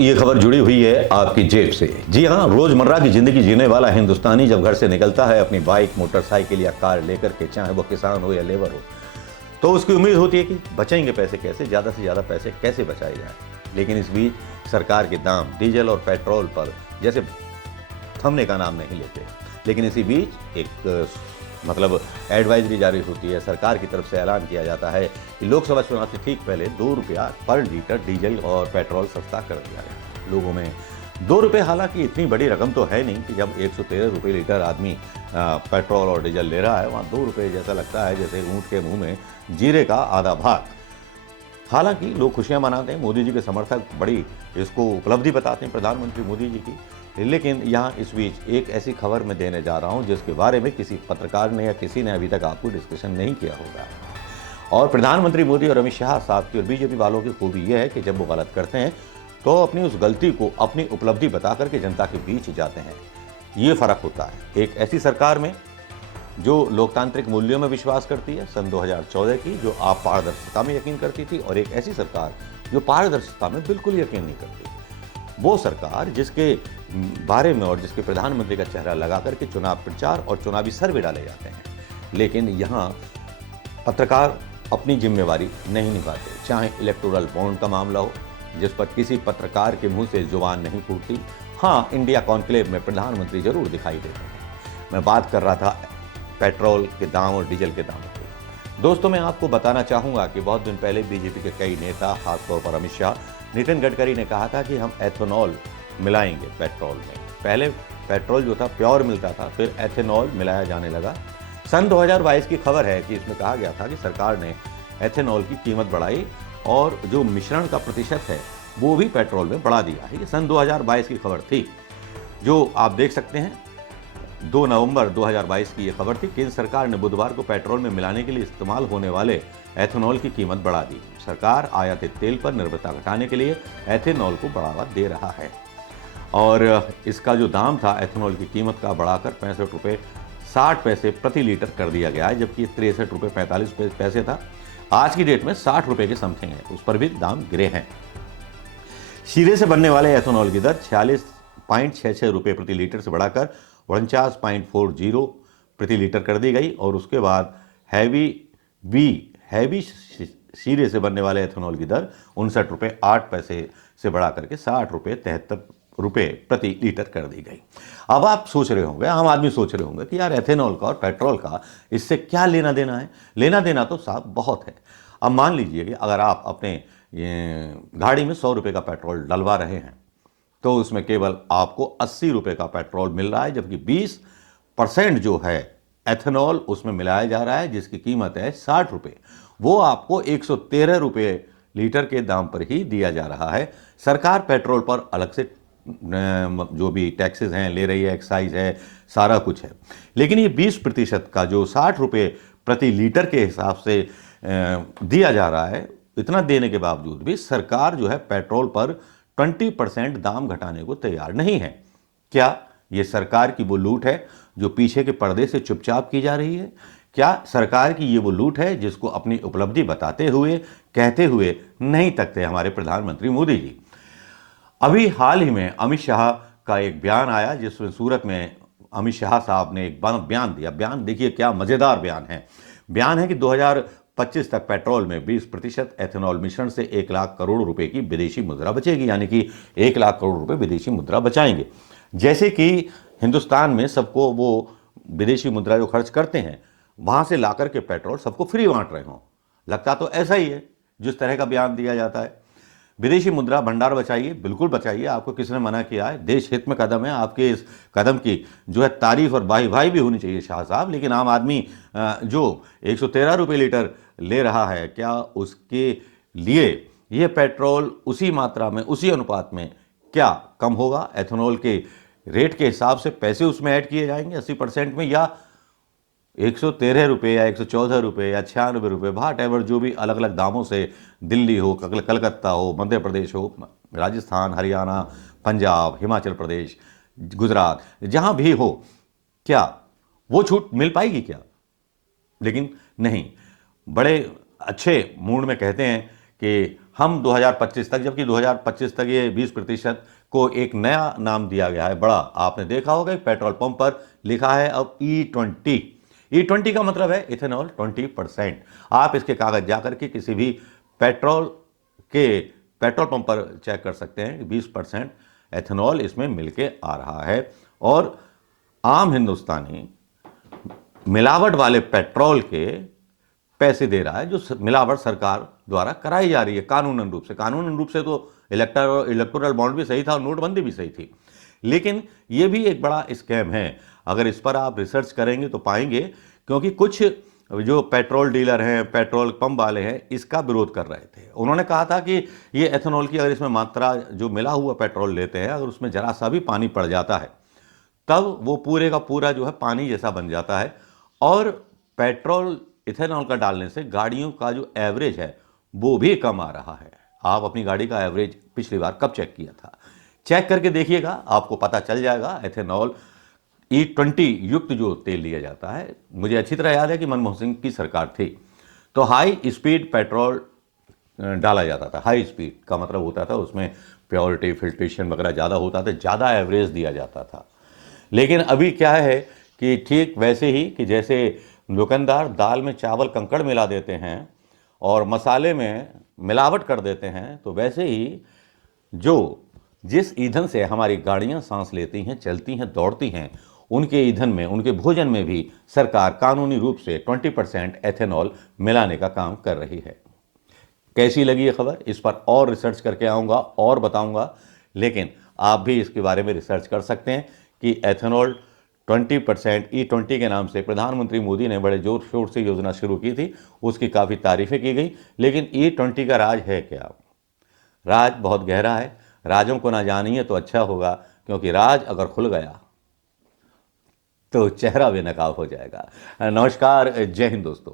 ये खबर जुड़ी हुई है आपकी जेब से। जी हाँ, रोजमर्रा की जिंदगी जीने वाला हिंदुस्तानी जब घर से निकलता है अपनी बाइक, मोटरसाइकिल या कार लेकर के, चाहे वो किसान हो या लेबर हो, तो उसकी उम्मीद होती है कि बचेंगे पैसे कैसे, ज़्यादा से ज़्यादा पैसे कैसे बचाए जाए। लेकिन इस बीच सरकार के दाम डीजल और पेट्रोल पर जैसे थमने का नाम नहीं लेते। लेकिन इसी बीच एक एडवाइजरी जारी होती है, सरकार की तरफ से ऐलान किया जाता है कि लोकसभा चुनाव से ठीक पहले 2 रुपया पर लीटर डीजल और पेट्रोल सस्ता कर दिया गया। लोगों में 2 रुपये हालांकि इतनी बड़ी रकम तो है नहीं कि जब 113 रुपये लीटर आदमी पेट्रोल और डीजल ले रहा है, वहाँ 2 रुपये जैसा लगता है जैसे ऊँट के मुंह में जीरे का आधा भाग। हालांकि लोग खुशियां मनाते हैं, मोदी जी के समर्थक बड़ी इसको उपलब्धि बताते हैं प्रधानमंत्री मोदी जी की। लेकिन यहाँ इस बीच एक ऐसी खबर मैं देने जा रहा हूँ जिसके बारे में किसी पत्रकार ने या किसी ने अभी तक आपको डिस्कशन नहीं किया होगा। और प्रधानमंत्री मोदी और अमित शाह साहब की और बीजेपी वालों की खूबी यह है कि जब वो गलत करते हैं तो अपनी उस गलती को अपनी उपलब्धि बता करके जनता के बीच जाते हैं। ये फर्क होता है एक ऐसी सरकार में जो लोकतांत्रिक मूल्यों में विश्वास करती है, सन 2014 की, जो आप पारदर्शिता में यकीन करती थी, और एक ऐसी सरकार जो पारदर्शिता में बिल्कुल यकीन नहीं करती। वो सरकार जिसके बारे में और जिसके प्रधानमंत्री का चेहरा लगा करके चुनाव प्रचार और चुनावी सर्वे डाले जाते हैं। लेकिन यहाँ पत्रकार अपनी जिम्मेवारी नहीं निभाते, चाहे इलेक्टोरल बॉन्ड का मामला हो जिस पर किसी पत्रकार के मुंह से जुबान नहीं फूटती। हाँ, इंडिया कॉन्क्लेव में प्रधानमंत्री जरूर दिखाई देते हैं। मैं बात कर रहा था पेट्रोल के दाम और डीजल के दाम की। दोस्तों, मैं आपको बताना चाहूँगा कि बहुत दिन पहले बीजेपी के कई नेता, खासतौर पर अमित शाह, नितिन गडकरी ने कहा था कि हम एथेनॉल मिलाएंगे पेट्रोल में। पहले पेट्रोल जो था प्योर मिलता था, फिर एथेनॉल मिलाया जाने लगा। सन 2022 की खबर है कि इसमें कहा गया था कि सरकार ने एथेनॉल की कीमत बढ़ाई और जो मिश्रण का प्रतिशत है वो भी पेट्रोल में बढ़ा दिया है। ये सन 2022 की खबर थी, जो आप देख सकते हैं। 2 नवंबर 2022 की ये खबर थी। केंद्र सरकार ने बुधवार को पेट्रोल में मिलाने के लिए इस्तेमाल होने वाले एथेनॉल की कीमत बढ़ा दी। सरकार आयातित तेल पर निर्भरता घटाने के लिए एथेनॉल को बढ़ावा दे रहा है और इसका जो दाम था एथेनॉल की कीमत का बढ़ाकर 65 रुपये 60 पैसे प्रति लीटर कर दिया गया है, जबकि 63 रुपये 45 पैसे था। आज की डेट में 60 रुपये के समथिंग है, उस पर भी दाम गिरे हैं। शीरे से बनने वाले एथेनॉल की दर 46.66 रुपये प्रति लीटर से बढ़ाकर 49.40 प्रति लीटर कर दी गई और उसके बाद हैवी शीरे से बनने वाले एथेनॉल की दर 59 रुपये 8 पैसे से बढ़ा करके 60 रुपये 73 रुपये प्रति लीटर कर दी गई। अब आप सोच रहे होंगे, आम आदमी सोच रहे होंगे कि यार एथेनॉल का और पेट्रोल का इससे क्या लेना देना है। लेना देना तो साहब बहुत है। अब मान लीजिए कि अगर आप अपने गाड़ी में 100 रुपये का पेट्रोल डलवा रहे हैं तो उसमें केवल आपको 80 रुपये का पेट्रोल मिल रहा है, जबकि 20% जो है एथेनॉल उसमें मिलाया जा रहा है जिसकी कीमत है 60 रुपये। वो आपको 113 रुपये लीटर के दाम पर ही दिया जा रहा है। सरकार पेट्रोल पर अलग से जो भी टैक्सेस हैं ले रही है, एक्साइज है, सारा कुछ है। लेकिन ये 20% का जो 60 रुपये प्रति लीटर के हिसाब से दिया जा रहा है, इतना देने के बावजूद भी सरकार जो है पेट्रोल पर 20% दाम घटाने को तैयार नहीं है। क्या ये सरकार की वो लूट है जो पीछे के पर्दे से चुपचाप की जा रही है? क्या सरकार की ये वो लूट है जिसको अपनी उपलब्धि बताते हुए, कहते हुए नहीं तकते हमारे प्रधानमंत्री मोदी जी? अभी हाल ही में अमित शाह का एक बयान आया जिसमें सूरत में अमित शाह साहब ने एक बयान दिया। बयान देखिए क्या मजेदार बयान है। बयान है कि 2025 तक पेट्रोल में 20% एथेनॉल मिश्रण से 1 लाख करोड़ रुपए की विदेशी मुद्रा बचेगी, यानी कि 1 लाख करोड़ रुपए विदेशी मुद्रा बचाएंगे। जैसे कि हिंदुस्तान में सबको वो विदेशी मुद्रा जो खर्च करते हैं वहां से लाकर के पेट्रोल सबको फ्री बांट रहे हों। लगता तो ऐसा ही है जिस तरह का बयान दिया जाता है। विदेशी मुद्रा भंडार बचाइए, बिल्कुल बचाइए, आपको किसने मना किया है? देश हित में कदम है। आपके इस कदम की जो है तारीफ और वाही वाही भी होनी चाहिए शाह साहब। लेकिन आम आदमी जो 113 रुपये लीटर ले रहा है, क्या उसके लिए ये पेट्रोल उसी मात्रा में, उसी अनुपात में क्या कम होगा? एथेनॉल के रेट के हिसाब से पैसे उसमें ऐड किए जाएंगे 80% में, या 113 रुपये या 114 रुपये या 96 रुपये, वाट एवर जो भी अलग अलग दामों से दिल्ली हो, कलकत्ता हो, मध्य प्रदेश हो, राजस्थान, हरियाणा, पंजाब, हिमाचल प्रदेश, गुजरात, जहां भी हो, क्या वो छूट मिल पाएगी क्या? लेकिन नहीं, बड़े अच्छे मूड में कहते हैं कि हम 2025 तक, जबकि 2025 तक ये 20% को एक नया नाम दिया गया है बड़ा। आपने देखा होगा कि पेट्रोल पंप पर लिखा है अब E20। E20 का मतलब है इथेनॉल 20%। आप इसके कागज जाकर के किसी भी पेट्रोल के पेट्रोल पंप पर चेक कर सकते हैं कि 20% एथेनॉल इसमें मिलके आ रहा है। और आम हिंदुस्तानी मिलावट वाले पेट्रोल के पैसे दे रहा है, जो मिलावट सरकार द्वारा कराई जा रही है कानूनन रूप से। तो इलेक्टोरल बॉन्ड भी सही था और नोटबंदी भी सही थी, लेकिन यह भी एक बड़ा स्कैम है। अगर इस पर आप रिसर्च करेंगे तो पाएंगे, क्योंकि कुछ जो पेट्रोल डीलर हैं, पेट्रोल पंप वाले हैं, इसका विरोध कर रहे थे। उन्होंने कहा था कि ये एथेनॉल की अगर इसमें मात्रा जो मिला हुआ पेट्रोल लेते हैं, अगर उसमें जरा सा भी पानी पड़ जाता है तब वो पूरे का पूरा जो है पानी जैसा बन जाता है। और पेट्रोल इथेनॉल का डालने से गाड़ियों का जो एवरेज है वो भी कम आ रहा है। आप अपनी गाड़ी का एवरेज पिछली बार कब चेक किया था? चेक करके देखिएगा, आपको पता चल जाएगा। एथेनॉल E20 युक्त जो तेल लिया जाता है, मुझे अच्छी तरह याद है कि मनमोहन सिंह की सरकार थी तो हाई स्पीड पेट्रोल डाला जाता था। हाई स्पीड का मतलब होता था उसमें प्योरिटी फिल्ट्रेशन वगैरह ज़्यादा होता था, ज़्यादा एवरेज दिया जाता था। लेकिन अभी क्या है कि ठीक वैसे ही कि जैसे दुकानदार दाल में चावल कंकड़ मिला देते हैं और मसाले में मिलावट कर देते हैं, तो वैसे ही जिस ईंधन से हमारी गाड़ियां सांस लेती हैं, चलती हैं, दौड़ती हैं, उनके ईंधन में, उनके भोजन में भी सरकार कानूनी रूप से 20% एथेनॉल मिलाने का काम कर रही है। कैसी लगी ये खबर? इस पर और रिसर्च करके आऊँगा और बताऊँगा, लेकिन आप भी इसके बारे में रिसर्च कर सकते हैं कि एथेनॉल 20% E20 के नाम से प्रधानमंत्री मोदी ने बड़े जोर शोर से योजना शुरू की थी, उसकी काफ़ी तारीफें की गई। लेकिन E20 का राज है क्या? राज बहुत गहरा है। राजों को ना जानिए तो अच्छा होगा, क्योंकि राज अगर खुल गया तो चेहरा बेनकाब हो जाएगा। नमस्कार, जय हिंद दोस्तों।